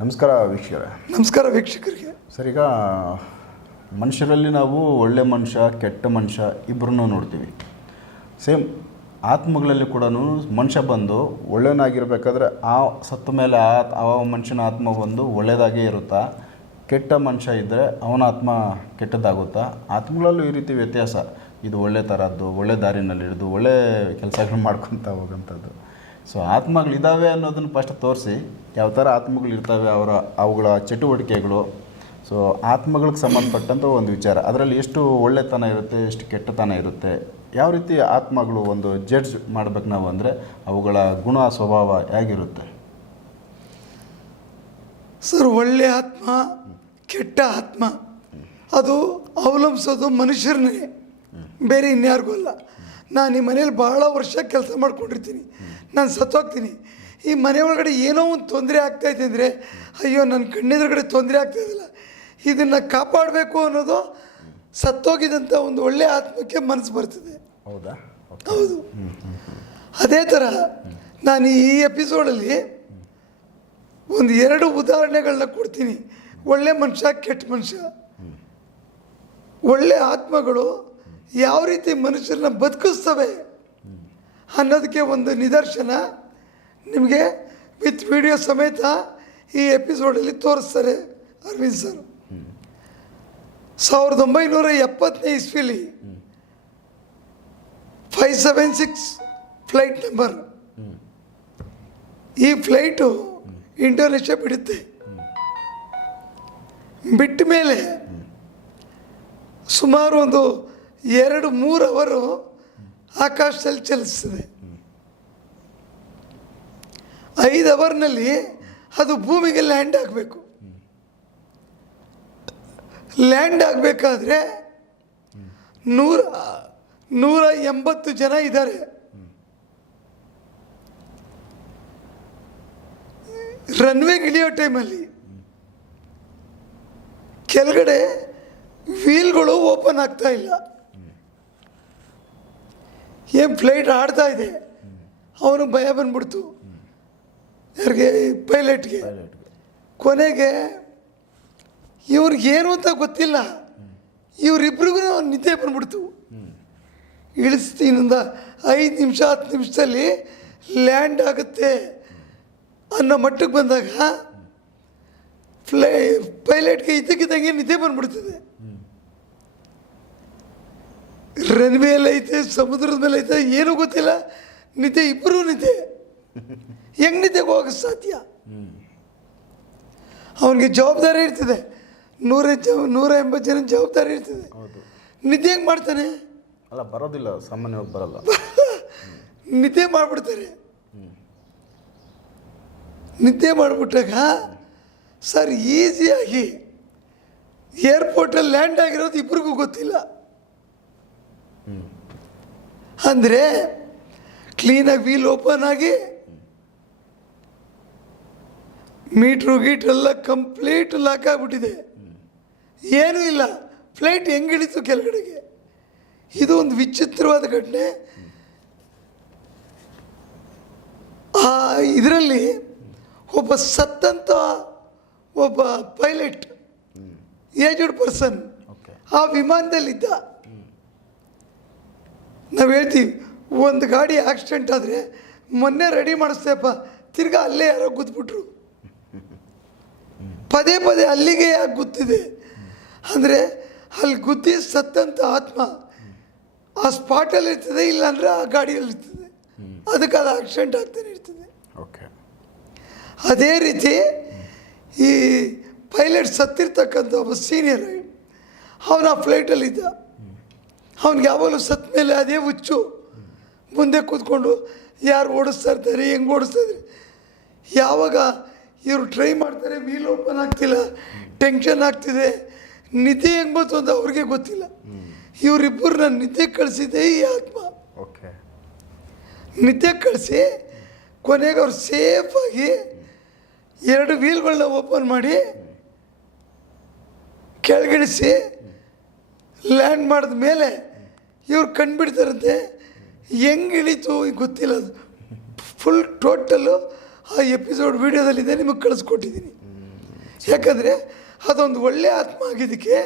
ನಮಸ್ಕಾರ ವೀಕ್ಷಕರೇ. ನಮಸ್ಕಾರ ವೀಕ್ಷಕರಿಗೆ. ಸರ್ ಈಗ ಮನುಷ್ಯರಲ್ಲಿ ನಾವು ಒಳ್ಳೆ ಮನುಷ್ಯ ಕೆಟ್ಟ ಮನುಷ್ಯ ಇಬ್ಬರನ್ನೂ ನೋಡ್ತೀವಿ. ಸೇಮ್ ಆತ್ಮಗಳಲ್ಲಿ ಕೂಡ ಮನುಷ್ಯ ಬಂದು ಒಳ್ಳೆಯನಾಗಿರ್ಬೇಕಾದ್ರೆ ಆ ಸತ್ತ ಮೇಲೆ ಆ ಆ ಮನುಷ್ಯನ ಆತ್ಮ ಬಂದು ಒಳ್ಳೆಯದಾಗೇ ಇರುತ್ತಾ? ಕೆಟ್ಟ ಮನುಷ್ಯ ಇದ್ದರೆ ಅವನ ಆತ್ಮ ಕೆಟ್ಟದ್ದಾಗುತ್ತಾ? ಆತ್ಮಗಳಲ್ಲೂ ಈ ರೀತಿ ವ್ಯತ್ಯಾಸ. ಇದು ಒಳ್ಳೆ ಥರದ್ದು ಒಳ್ಳೆ ದಾರಿನಲ್ಲಿ ಹಿಡಿದು ಒಳ್ಳೆ ಕೆಲಸಗಳು ಮಾಡ್ಕೊತ ಹೋಗೋಂಥದ್ದು. ಸೊ ಆತ್ಮಗಳಿದ್ದಾವೆ ಅನ್ನೋದನ್ನು ಫಸ್ಟ್ ತೋರಿಸಿ. ಯಾವ ಥರ ಆತ್ಮಗಳು ಇರ್ತವೆ ಅವರ ಅವುಗಳ ಚಟುವಟಿಕೆಗಳು. ಸೊ ಆತ್ಮಗಳಿಗೆ ಸಂಬಂಧಪಟ್ಟಂಥ ಒಂದು ವಿಚಾರ. ಅದರಲ್ಲಿ ಎಷ್ಟು ಒಳ್ಳೆತನ ಇರುತ್ತೆ ಎಷ್ಟು ಕೆಟ್ಟತನ ಇರುತ್ತೆ. ಯಾವ ರೀತಿ ಆತ್ಮಗಳು ಒಂದು ಜಡ್ಜ್ ಮಾಡ್ಬೇಕು ನಾವು ಅಂದರೆ ಅವುಗಳ ಗುಣ ಸ್ವಭಾವ ಹೇಗಿರುತ್ತೆ? ಸರ್ ಒಳ್ಳೆ ಆತ್ಮ ಕೆಟ್ಟ ಆತ್ಮ ಅದು ಅವಲಂಬಿಸೋದು ಮನುಷ್ಯರನ್ನೇ. ಬೇರೆ ಇನ್ಯಾರಿಗೂ ಅಲ್ಲ. ನಾನು ಈ ಮನೇಲಿ ಭಾಳ ವರ್ಷ ಕೆಲಸ ಮಾಡ್ಕೊಂಡಿರ್ತೀನಿ. ನಾನು ಸತ್ತೋಗ್ತೀನಿ. ಈ ಮನೆ ಒಳಗಡೆ ಏನೋ ಒಂದು ತೊಂದರೆ ಆಗ್ತಾಯಿದೆ ಅಂದರೆ ಅಯ್ಯೋ ನನ್ನ ಕಣ್ಣೆದುರುಗಡೆ ತೊಂದರೆ ಆಗ್ತಾಯಿಲ್ಲ ಇದನ್ನು ಕಾಪಾಡಬೇಕು ಅನ್ನೋದು ಸತ್ತೋಗಿದಂಥ ಒಂದು ಒಳ್ಳೆಯ ಆತ್ಮಕ್ಕೆ ಮನಸ್ಸು ಬರ್ತದೆ. ಹೌದಾ? ಹೌದು. ಅದೇ ಥರ ನಾನು ಈ ಎಪಿಸೋಡಲ್ಲಿ ಒಂದು ಎರಡು ಉದಾಹರಣೆಗಳನ್ನ ಕೊಡ್ತೀನಿ. ಒಳ್ಳೆ ಮನುಷ್ಯ ಕೆಟ್ಟ ಮನುಷ್ಯ. ಒಳ್ಳೆ ಆತ್ಮಗಳು ಯಾವ ರೀತಿ ಮನುಷ್ಯರನ್ನ ಬದುಕಿಸ್ತವೆ? ಅನ್ನೋದಕ್ಕೆ ಒಂದು ನಿದರ್ಶನ. ನಿಮಗೆ ವಿತ್ ವಿಡಿಯೋ ಸಮೇತ ಈ ಎಪಿಸೋಡಲ್ಲಿ ತೋರಿಸ್ತಾರೆ ಅರವಿಂದ್ ಸರ್. ಸಾವಿರದ ಒಂಬೈನೂರ ಎಪ್ಪತ್ತನೇ ಇಸ್ವಿಲಿ five seven six flight number. ಈ ಫ್ಲೈಟು ಇಂಡೋನೇಷ್ಯಾ ಬಿಡುತ್ತೆ. ಬಿಟ್ಟ ಮೇಲೆ ಸುಮಾರು ಒಂದು ಎರಡು ಮೂರು ಅವರು ಆಕಾಶದಲ್ಲಿ ಚಲಿಸ್ತದೆ ಐದು ಅವರ್ನಲ್ಲಿ ಅದು ಭೂಮಿಗೆ ಲ್ಯಾಂಡ್ ಆಗಬೇಕು. ಲ್ಯಾಂಡ್ ಆಗಬೇಕಾದ್ರೆ ನೂರ ನೂರ ಎಂಬತ್ತು ಜನ ಇದ್ದಾರೆ. ರನ್ವೇಗೆ ಇಳಿಯೋ ಟೈಮಲ್ಲಿ ಕೆಳಗಡೆ ವೀಲ್ಗಳು ಓಪನ್ ಆಗ್ತಾ ಇಲ್ಲ. ಏನು ಫ್ಲೈಟ್ ಆಡ್ತಾ ಇದೆ? ಅವನು ಭಯ ಬಂದ್ಬಿಡ್ತು. ಯಾರಿಗೆ? ಪೈಲಟ್ಗೆ. ಕೊನೆಗೆ ಇವ್ರಿಗೆ ಏನು ಅಂತ ಗೊತ್ತಿಲ್ಲ. ಇವರಿಬ್ರಿಗೂ ನಿದ್ದೆ ಬಂದ್ಬಿಡ್ತು. ಇಳಿಸ್ತೀನಿಂದ ಐದು ನಿಮಿಷ, ಹತ್ತು ನಿಮಿಷದಲ್ಲಿ ಲ್ಯಾಂಡ್ ಆಗುತ್ತೆ ಅನ್ನೋ ಮಟ್ಟಕ್ಕೆ ಬಂದಾಗ ಫ್ಲೈ, ಪೈಲಟ್ಗೆ ಇದ್ದಕ್ಕಿದ್ದಂಗೆ ನಿದ್ದೆ ಬಂದ್ಬಿಡ್ತದೆ. ರನ್ವೇ ಮೇಲೆ ಐತೆ ಸಮುದ್ರದ ಮೇಲೆ ಐತೆ ಏನೂ ಗೊತ್ತಿಲ್ಲ. ನಿದ್ದೆ ಇಬ್ಬರೂ ನಿದ್ದೆ. ಹೆಂಗೆ ನಿದ್ದೆಗೆ ಹೋಗಕ್ಕೆ ಸಾಧ್ಯ? ಅವನಿಗೆ ಜವಾಬ್ದಾರಿ ಇರ್ತದೆ. ನೂರ ನೂರ ಎಂಬತ್ತು ಜನ ಜವಾಬ್ದಾರಿ ಇರ್ತದೆ. ನಿದ್ದೆ ಹೆಂಗೆ ಮಾಡ್ತಾನೆ? ಅಲ್ಲ ಬರೋದಿಲ್ಲ ಸಾಮಾನ್ಯವಾಗಿ ಬರಲ್ಲ. ನಿದ್ದೆ ಮಾಡಿಬಿಡ್ತಾರೆ. ನಿದ್ದೆ ಮಾಡಿಬಿಟ್ಟಾಗ ಸರ್ ಈಸಿಯಾಗಿ ಏರ್ಪೋರ್ಟಲ್ಲಿ ಲ್ಯಾಂಡ್ ಆಗಿರೋದು ಇಬ್ರಿಗೂ ಗೊತ್ತಿಲ್ಲ. ಅಂದರೆ ಕ್ಲೀನಾಗಿ ವೀಲ್ ಓಪನ್ ಆಗಿ ಮೀಟ್ರು ಗೀಟ್ರೆಲ್ಲ ಕಂಪ್ಲೀಟ್ ಲಾಕ್ ಆಗಿಬಿಟ್ಟಿದೆ. ಏನೂ ಇಲ್ಲ. ಫ್ಲೈಟ್ ಹೆಂಗಿಳಿತು ಕೆಳಗಡೆಗೆ? ಇದು ಒಂದು ವಿಚಿತ್ರವಾದ ಘಟನೆ. ಆ ಇದರಲ್ಲಿ ಒಬ್ಬ ಸತ್ತಂತ ಒಬ್ಬ ಪೈಲಟ್ ಏಜ್ಡ್ ಪರ್ಸನ್ ಆ ವಿಮಾನದಲ್ಲಿದ್ದ. ನಾವು ಹೇಳ್ತೀವಿ ಒಂದು ಗಾಡಿ ಆಕ್ಸಿಡೆಂಟ್ ಆದರೆ ಮೊನ್ನೆ ರೆಡಿ ಮಾಡಿಸ್ತೇಪ್ಪ ತಿರ್ಗಾ ಅಲ್ಲೇ ಯಾರೋ ಗುದ್ಬಿಟ್ರು. ಪದೇ ಪದೇ ಅಲ್ಲಿಗೆ ಯಾಕೆ ಗುತ್ತಿದೆ? ಅಂದರೆ ಅಲ್ಲಿ ಗುದ್ದಿ ಸತ್ತಂಥ ಆತ್ಮ ಆ ಸ್ಪಾಟಲ್ಲಿ ಇರ್ತದೆ ಇಲ್ಲಾಂದರೆ ಆ ಗಾಡಿಯಲ್ಲಿ ಇರ್ತದೆ. ಅದಕ್ಕೆ ಅದು ಆಕ್ಸಿಡೆಂಟ್ ಆಗ್ತಾನೆ ಇರ್ತದೆ. ಓಕೆ ಅದೇ ರೀತಿ ಈ ಪೈಲಟ್ ಸತ್ತಿರ್ತಕ್ಕಂಥ ಒಬ್ಬ ಸೀನಿಯರ್ ಅವನ ಆ ಫ್ಲೈಟಲ್ಲಿದ್ದ ಅವ್ನಿಗೆ ಯಾವಾಗಲೂ ಸತ್ತ ಮೇಲೆ ಅದೇ ಹುಚ್ಚು. ಮುಂದೆ ಕೂತ್ಕೊಂಡು ಯಾರು ಓಡಿಸ್ತಾ ಇರ್ತಾರೆ ಹೆಂಗೆ ಓಡಿಸ್ತಾ ಇದ್ರಿ? ಯಾವಾಗ ಇವರು ಟ್ರೈ ಮಾಡ್ತಾರೆ ವೀಲ್ ಓಪನ್ ಆಗ್ತಿಲ್ಲ ಟೆನ್ಷನ್ ಆಗ್ತಿದೆ ನಿದ್ದೆ ಹೆಂಗೆ ಬಂತು ಅಂತ ಅವ್ರಿಗೆ ಗೊತ್ತಿಲ್ಲ. ಇವರಿಬ್ಬರು ನಾನು ನಿದ್ದೆ ಕಳಿಸಿದ್ದೆ ಈ ಆತ್ಮ. ಓಕೆ ನಿದ್ದೆ ಕಳಿಸಿ ಕೊನೆಗೆ ಅವ್ರು ಸೇಫಾಗಿ ಎರಡು ವೀಲ್ಗಳನ್ನ ಓಪನ್ ಮಾಡಿ ಕೆಳಗಿಳಿಸಿ ಲ್ಯಾಂಡ್ ಮಾಡಿದ ಮೇಲೆ ಇವ್ರು ಕಂಡುಬಿಡ್ತಾರಂತೆ. ಹೆಂಗೆ ಇಳೀತು ಗೊತ್ತಿಲ್ಲ. ಅದು ಫುಲ್ ಟೋಟಲ್ಲು ಆ ಎಪಿಸೋಡ್ ವೀಡಿಯೋದಲ್ಲಿದೆ ನಿಮಗೆ ಕಳಿಸ್ಕೊಟ್ಟಿದ್ದೀನಿ ಯಾಕಂದರೆ ಅದೊಂದು ಒಳ್ಳೆಯ ಆತ್ಮ ಆಗಿದ್ದಕ್ಕೆ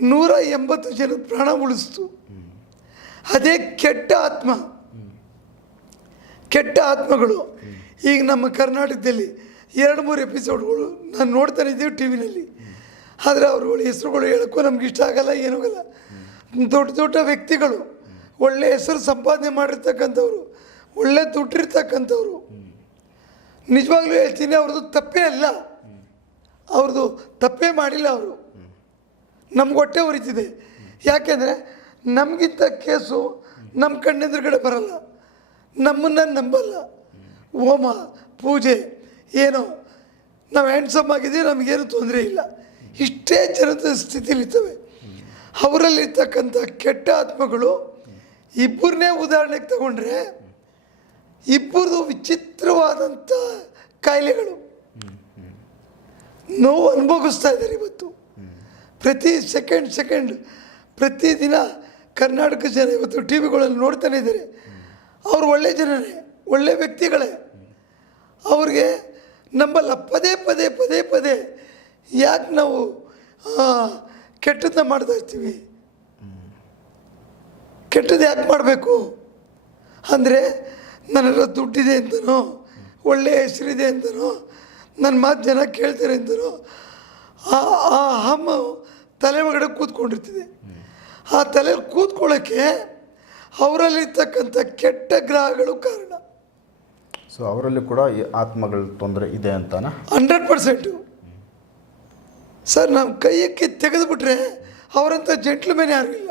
ನೂರ ಎಂಬತ್ತು ಜನ ಪ್ರಾಣ ಉಳಿಸ್ತು. ಅದೇ ಕೆಟ್ಟ ಆತ್ಮ. ಕೆಟ್ಟ ಆತ್ಮಗಳು. ಈಗ ನಮ್ಮ ಕರ್ನಾಟಕದಲ್ಲಿ ಎರಡು ಮೂರು ಎಪಿಸೋಡ್ಗಳು ನಾನು ನೋಡ್ತಾನೆ ಇದ್ದೀವಿ ಟಿ ವಿನಲ್ಲಿ ಆದರೆ ಅವ್ರುಗಳು ಹೆಸರುಗಳು ಹೇಳೋಕ್ಕೂ ನಮ್ಗೆ ಇಷ್ಟ ಆಗಲ್ಲ, ಏನೂ ಆಗಲ್ಲ. ದೊಡ್ಡ ದೊಡ್ಡ ವ್ಯಕ್ತಿಗಳು, ಒಳ್ಳೆ ಹೆಸರು ಸಂಪಾದನೆ ಮಾಡಿರ್ತಕ್ಕಂಥವ್ರು, ಒಳ್ಳೆ ದುಡ್ಡಿರ್ತಕ್ಕಂಥವ್ರು. ನಿಜವಾಗ್ಲೂ ಹೇಳ್ತೀನಿ, ಅವ್ರದ್ದು ತಪ್ಪೇ ಅಲ್ಲ. ಅವ್ರದ್ದು ತಪ್ಪೇ ಮಾಡಿಲ್ಲ ಅವರು. ನಮ್ಗೆ ಹೊಟ್ಟೆ ಉರಿತಿದೆ. ಯಾಕೆಂದರೆ ನಮಗಿಂತ ಕೇಸು ನಮ್ಮ ಕಣ್ಣೆದುರುಗಡೆ ಬರಲ್ಲ. ನಮ್ಮನ್ನು ನಂಬಲ್ಲ. ಹೋಮ, ಪೂಜೆ, ಏನೋ. ನಾವು ಹ್ಯಾಂಡ್ಸಮ್ ಆಗಿದ್ದೀವಿ, ನಮಗೇನು ತೊಂದರೆ ಇಲ್ಲ. ಇಷ್ಟೇ ಜನದ ಸ್ಥಿತಿಲಿರ್ತವೆ ಅವರಲ್ಲಿರ್ತಕ್ಕಂಥ ಕೆಟ್ಟ ಆತ್ಮಗಳು ಇಬ್ಬರನ್ನೇ ಉದಾಹರಣೆಗೆ ತಗೊಂಡ್ರೆ ಇಬ್ಬರದು ವಿಚಿತ್ರವಾದಂಥ ಕಾಯಿಲೆಗಳು. ನೋವು ಅನುಭವಿಸ್ತಾ ಇದ್ದಾರೆ ಇವತ್ತು. ಪ್ರತಿ ಸೆಕೆಂಡ್ ಸೆಕೆಂಡ್ ಪ್ರತಿದಿನ ಕರ್ನಾಟಕ ಜನ ಇವತ್ತು ಟಿ ವಿಗಳಲ್ಲಿ ನೋಡ್ತಾನೆ ಇದ್ದಾರೆ. ಅವರು ಒಳ್ಳೆ ಜನರೇ, ಒಳ್ಳೆ ವ್ಯಕ್ತಿಗಳೇ. ಅವ್ರಿಗೆ ನಂಬಲ್ಲ ಪದೇ ಪದೇ ಪದೇ ಪದೇ ಯಾಕೆ ನಾವು ಕೆಟ್ಟದನ್ನ ಮಾಡ್ತಾ ಇರ್ತೀವಿ. ಕೆಟ್ಟದ್ದು ಯಾಕೆ ಮಾಡಬೇಕು? ಅಂದರೆ ನನ್ನೆಲ್ಲ ದುಡ್ಡಿದೆ ಅಂತನೋ ಒಳ್ಳೆಯ ಹೆಸರಿದೆ ಅಂತನೋ ನನ್ನ ಮಾತು ಜನ ಕೇಳ್ತಾರೆ ಅಂತನೋ ಆ ಆ ಹಮ್ಮ ತಲೆ ಒಳಗಡೆ ಕೂತ್ಕೊಂಡಿರ್ತಿದೆ. ಆ ತಲೆ ಕೂತ್ಕೊಳ್ಳೋಕ್ಕೆ ಅವರಲ್ಲಿರ್ತಕ್ಕಂಥ ಕೆಟ್ಟ ಗ್ರಹಗಳು ಕಾರಣ. ಸೊ ಅವರಲ್ಲಿ ಕೂಡ ಆತ್ಮಗಳ ತೊಂದರೆ ಇದೆ ಅಂತಾನ? Hundred percent. ಸರ್, ನಾವು ಕೈಯಕ್ಕೆ ತೆಗೆದುಬಿಟ್ರೆ ಅವರಂಥ ಜೆಂಟ್ಲ್ಮೆನ್ ಯಾರೂ ಇಲ್ಲ.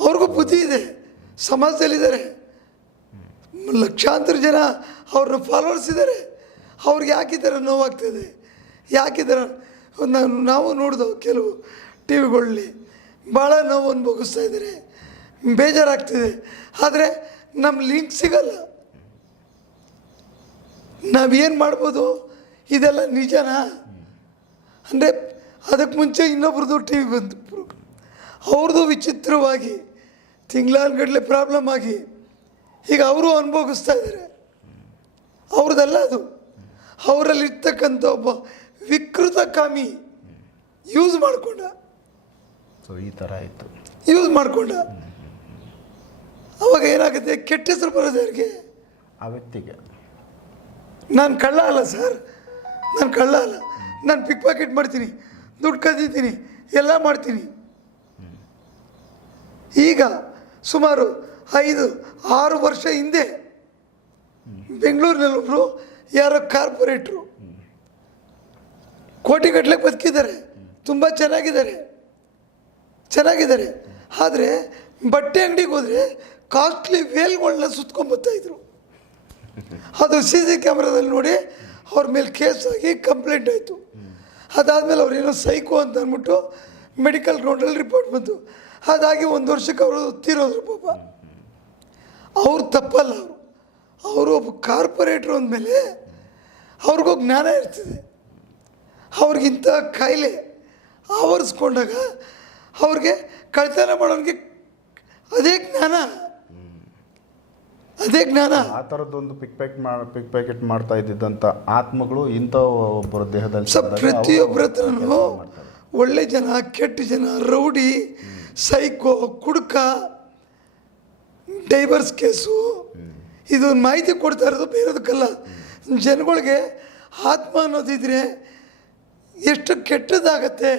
ಅವ್ರಿಗೂ ಬುದ್ಧಿ ಇದೆ. ಸಮಾಜದಲ್ಲಿದ್ದಾರೆ. ಲಕ್ಷಾಂತರ ಜನ ಅವ್ರನ್ನ ಫಾಲೋವರ್ಸ್ ಇದ್ದಾರೆ. ಅವ್ರಿಗೆ ಯಾಕೆ ಈ ಥರ ನೋವಾಗ್ತದೆ? ಯಾಕೆ ಈ ಥರ? ನಾವು ನಾವು ನೋಡಿದವು ಕೆಲವು ಟಿ ವಿಗಳಲ್ಲಿ ಭಾಳ ನೋವು ಅನುಭವಿಸ್ತಾ ಇದ್ದಾರೆ. ಬೇಜಾರಾಗ್ತಿದೆ. ಆದರೆ ನಮ್ಮ ಲಿಂಕ್ ಸಿಗಲ್ಲ. ನಾವೇನು ಮಾಡ್ಬೋದು? ಇದೆಲ್ಲ ನಿಜನಾ? ಅಂದರೆ ಅದಕ್ಕೆ ಮುಂಚೆ ಇನ್ನೊಬ್ರದ್ದು ಟಿ ವಿ ಬಂತು. ಅವ್ರದ್ದು ವಿಚಿತ್ರವಾಗಿ ತಿಂಗಳಾನ್ಗಟ್ಲೆ ಪ್ರಾಬ್ಲಮ್ ಆಗಿ ಈಗ ಅವರು ಅನುಭವಿಸ್ತಾ ಇದ್ದಾರೆ ಅವ್ರದ್ದಲ್ಲ ಅದು. ಅವರಲ್ಲಿರ್ತಕ್ಕಂಥ ಒಬ್ಬ ವಿಕೃತ ಕಾಮಿ ಯೂಸ್ ಮಾಡಿಕೊಂಡ. ಸೊ ಈ ಥರ ಆಯಿತು. ಯೂಸ್ ಮಾಡಿಕೊಂಡ. ಅವಾಗ ಏನಾಗುತ್ತೆ? ಕೆಟ್ಟ ಹೆಸರು ಬರೋದು ಯಾರಿಗೆ? ಆ ವ್ಯಕ್ತಿಗೆ. ನಾನು ಕಳ್ಳ ಅಲ್ಲ ಸರ್. ನಾನು ಕಳ್ಳ ಅಲ್ಲ. ನಾನು ಪಿಕ್ ಪಾಕೆಟ್ ಮಾಡ್ತೀನಿ. ದುಡ್ಡು ಕದೀತೀನಿ ಎಲ್ಲ ಮಾಡ್ತೀನಿ. ಈಗ ಸುಮಾರು ಐದು, ಆರು ವರ್ಷ ಹಿಂದೆ ಬೆಂಗಳೂರಿನಲ್ಲಿ ಬೆಂಗಳೂರಿನಲ್ಲೊಬ್ಬರು ಯಾರೋ ಕಾರ್ಪೊರೇಟ್ರು ಕೋಟಿಗಟ್ಟಲೆ ಬದುಕಿದ್ದಾರೆ. ತುಂಬ ಚೆನ್ನಾಗಿದ್ದಾರೆ. ಚೆನ್ನಾಗಿದ್ದಾರೆ. ಆದರೆ ಬಟ್ಟೆ ಅಂಗಡಿಗೆ ಹೋದರೆ ಕಾಸ್ಟ್ಲಿ ವೇಲ್ಗಳನ್ನ ಸುತ್ಕೊಂಬರ್ತಾಯಿದ್ರು ಅದು ಸಿ ಸಿ ಕ್ಯಾಮ್ರಾದಲ್ಲಿ ನೋಡಿ ಅವ್ರ ಮೇಲೆ ಕೇಸ್ ಆಗಿ ಕಂಪ್ಲೇಂಟ್ ಆಯಿತು. ಅದಾದಮೇಲೆ ಅವ್ರೇನೋ ಸೈಕೋ ಅಂತ ಅಂದ್ಬಿಟ್ಟು ಮೆಡಿಕಲ್ ಗ್ರೌಂಡಲ್ಲಿ ರಿಪೋರ್ಟ್ ಬಂತು. ಅದಾಗಿ ಒಂದು ವರ್ಷಕ್ಕೆ ಅವರು ತೀರೋದ್ರು ಪಾಪ. ಅವ್ರು ತಪ್ಪಲ್ಲ ಅವರು. ಅವರು ಒಬ್ಬ ಕಾರ್ಪೊರೇಟ್ರು ಅಂದಮೇಲೆ ಅವ್ರಿಗೂ ಜ್ಞಾನ ಇರ್ತದೆ. ಅವ್ರಿಗಿಂತ ಕಾಯಿಲೆ ಆವರಿಸ್ಕೊಂಡಾಗ ಅವ್ರಿಗೆ ಕಳ್ತನ ಮಾಡೋನಿಗೆ ಅದೇ ಜ್ಞಾನ. ಅದೇ ಜ್ಞಾನ. ಆ ಥರದ್ದೊಂದು ಪಿಕ್ ಪ್ಯಾಕ್ ಮಾಡಿ ಪಿಕ್ ಪ್ಯಾಕೆಟ್ ಮಾಡ್ತಾ ಇದ್ದಿದ್ದಂಥ ಆತ್ಮಗಳು ಇಂಥ ಒಬ್ಬರ ದೇಹದಲ್ಲಿ ಸೊ ಸೇರಿದಾಗ ಪ್ರತಿಯೊಬ್ಬರ ಹತ್ರನೂ ಮಾಡ್ತಾರೆ. ಒಳ್ಳೆ ಜನ ಕೆಟ್ಟ ಜನ ರೌಡಿ ಸೈಕೋ ಕುಡುಕ ಡೈವರ್ಸ್ ಕೇಸು. ಇದು ಮಾಹಿತಿ ಕೊಡ್ತಾ ಇರೋದು ಬೇರೆದಕ್ಕಲ್ಲ. ಜನಗಳಿಗೆ ಆತ್ಮ ಅನ್ನೋದಿದ್ರೆ ಎಷ್ಟು ಕೆಟ್ಟದಾಗತ್ತೆ.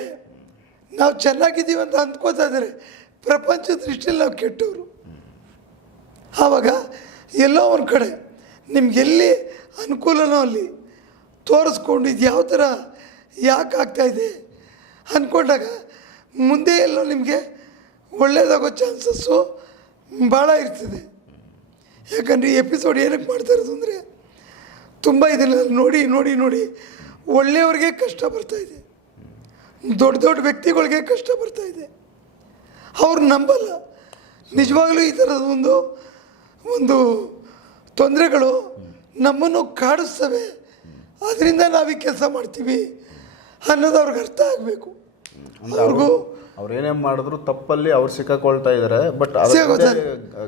ನಾವು ಚೆನ್ನಾಗಿದ್ದೀವಿ ಅಂತ ಅಂದ್ಕೋತಾ ಇದ್ದಾರೆ. ಪ್ರಪಂಚ ದೃಷ್ಟಿಯಲ್ಲಿ ನಾವು ಕೆಟ್ಟವರು. ಆವಾಗ ಎಲ್ಲೋ ಒಂದು ಕಡೆ. ನಿಮಗೆಲ್ಲಿ ಅನುಕೂಲನೋ ಅಲ್ಲಿ ತೋರಿಸ್ಕೊಂಡು ಇದು ಯಾವ ಥರ ಯಾಕೆ ಆಗ್ತಾಯಿದೆ ಅಂದ್ಕೊಂಡಾಗ ಮುಂದೆ ಎಲ್ಲೋ ನಿಮಗೆ ಒಳ್ಳೇದಾಗೋ ಚಾನ್ಸಸ್ಸು ಭಾಳ ಇರ್ತದೆ. ಯಾಕಂದರೆ ಈ ಎಪಿಸೋಡ್ ಏನಕ್ಕೆ ಮಾಡ್ತಾ ಇರೋದು ಅಂದರೆ ತುಂಬ ಇದನ್ನು ನೋಡಿ ನೋಡಿ ನೋಡಿ ಒಳ್ಳೆಯವ್ರಿಗೆ ಕಷ್ಟ ಬರ್ತಾಯಿದೆ ದೊಡ್ಡ ದೊಡ್ಡ ವ್ಯಕ್ತಿಗಳಿಗೆ ಕಷ್ಟ ಬರ್ತಾಯಿದೆ ಅವ್ರು ನಂಬಲ್ಲ. ನಿಜವಾಗ್ಲೂ ಈ ಥರದ ಒಂದು ಒಂದು ತೊಂದರೆಗಳು ನಮ್ಮನ್ನು ಕಾಡಿಸ್ತವೆ ಅದರಿಂದ ನಾವು ಕೆಲಸ ಮಾಡ್ತೀವಿ ಅನ್ನೋದು ಅವ್ರಿಗೆ ಅರ್ಥ ಆಗಬೇಕು. ಅವ್ರಿಗೂ ಅವ್ರು ಏನೇ ಮಾಡಿದ್ರು ತಪ್ಪಲ್ಲಿ ಅವ್ರು ಸಿಕ್ಕಾಕೊಳ್ತಾ ಇದ್ದಾರೆ ಬಟ್.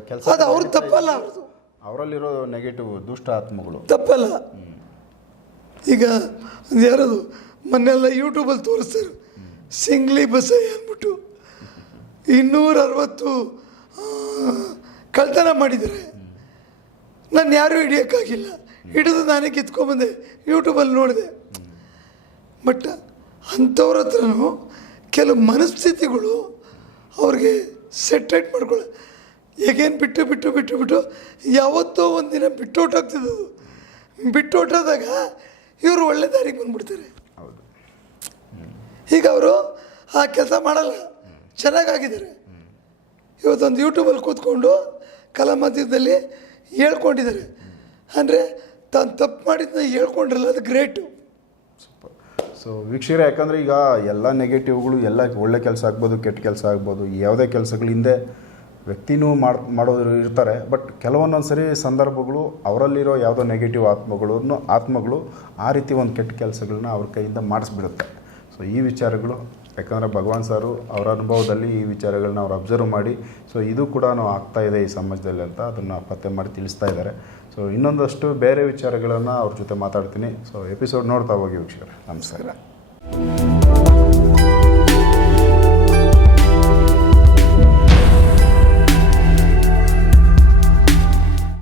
ಕೆಲಸ ಅದು ಅವ್ರ ತಪ್ಪಲ್ಲ ಅವ್ರದ್ದು. ಅವರಲ್ಲಿರೋ ನೆಗೆಟಿವ್ ದುಷ್ಟ ಆತ್ಮಗಳು. ತಪ್ಪಲ್ಲ. ಈಗ ಯಾರದು ಮೊನ್ನೆಲ್ಲ ಯೂಟ್ಯೂಬಲ್ಲಿ ತೋರಿಸ್ತಾರೆ. ಸಿಂಗ್ಲಿ ಬಸೈ ಅಂದ್ಬಿಟ್ಟು. ಇನ್ನೂರ ಅರವತ್ತು ಕಳ್ತನ ಮಾಡಿದರೆ ನಾನು ಯಾರೂ ಹಿಡಿಯೋಕ್ಕಾಗಿಲ್ಲ. ಹಿಡಿದು ನಾನೇ ಕಿತ್ಕೊಂಬಂದೆ ಯೂಟ್ಯೂಬಲ್ಲಿ ನೋಡಿದೆ. ಬಟ್ ಅಂಥವ್ರ ಹತ್ರನೂ ಕೆಲವು ಮನಸ್ಥಿತಿಗಳು ಅವ್ರಿಗೆ ಸೆಟ್ರೇಟ್ ಮಾಡ್ಕೊಳ್ಳೋ ಹೇಗೇನು ಬಿಟ್ಟು ಬಿಟ್ಟು ಬಿಟ್ಟು ಬಿಟ್ಟು ಯಾವತ್ತೋ ಒಂದಿನ ಬಿಟ್ಟು ಹೊಟ್ಟೋಗ್ತಿದ್ದದು ಬಿಟ್ಟು ಹೊಟ್ಟೋದಾಗ ಇವರು ಒಳ್ಳೆ ದಾರಿಗೆ ಬಂದ್ಬಿಡ್ತಾರೆ. ಈಗ ಅವರು ಆ ಕೆಲಸ ಮಾಡಲ್ಲ. ಚೆನ್ನಾಗಾಗಿದ್ದಾರೆ. ಇವತ್ತೊಂದು ಯೂಟ್ಯೂಬಲ್ಲಿ ಕೂತ್ಕೊಂಡು ಕಲಾ ಮಂದಿರದಲ್ಲಿ ಹೇಳ್ಕೊಂಡಿದ್ದಾರೆ. ಅಂದರೆ ತಾನು ತಪ್ಪು ಮಾಡಿದ್ದನ್ನ ಹೇಳ್ಕೊಂಡ್ರಲ್ಲ, ಅದು ಗ್ರೇಟು. ಸೊ ವೀಕ್ಷಕರೇ, ಯಾಕಂದರೆ ಈಗ ಎಲ್ಲ ನೆಗೆಟಿವ್ಗಳು ಎಲ್ಲ ಒಳ್ಳೆ ಕೆಲಸ ಆಗ್ಬೋದು, ಕೆಟ್ಟ ಕೆಲಸ ಆಗ್ಬೋದು, ಯಾವುದೇ ಕೆಲಸಗಳ ಹಿಂದೆ ವ್ಯಕ್ತಿನೂ ಮಾಡ್ ಇರ್ತಾರೆ. ಬಟ್ ಕೆಲವೊಂದೊಂದು ಸರಿ ಸಂದರ್ಭಗಳು, ಅವರಲ್ಲಿರೋ ಯಾವುದೋ ನೆಗೆಟಿವ್ ಆತ್ಮಗಳನ್ನು, ಆತ್ಮಗಳು ಆ ರೀತಿ ಒಂದು ಕೆಟ್ಟ ಕೆಲಸಗಳನ್ನ ಅವ್ರ ಕೈಯಿಂದ ಮಾಡಿಸ್ಬಿಡುತ್ತೆ. ಸೊ ಈ ವಿಚಾರಗಳು ಯಾಕಂದರೆ ಭಗವಾನ್ ಸಾರು ಅವರ ಅನುಭವದಲ್ಲಿ ಈ ವಿಚಾರಗಳನ್ನ ಅವ್ರು ಅಬ್ಸರ್ವ್ ಮಾಡಿ ಸೊ ಇದು ಕೂಡ ಆಗ್ತಾ ಇದೆ ಈ ಸಮಾಜದಲ್ಲಿ ಅಂತ ಅದನ್ನು ಪತ್ತೆ ಮಾಡಿ ತಿಳಿಸ್ತಾ ಇದ್ದಾರೆ. ಸೊ ಇನ್ನೊಂದಷ್ಟು ಬೇರೆ ವಿಚಾರಗಳನ್ನು ಅವ್ರ ಜೊತೆ ಮಾತಾಡ್ತೀನಿ. ಸೊ ಎಪಿಸೋಡ್ ನೋಡ್ತಾ ಹೋಗಿ ವೀಕ್ಷಕರೇ. ನಮಸ್ಕಾರ.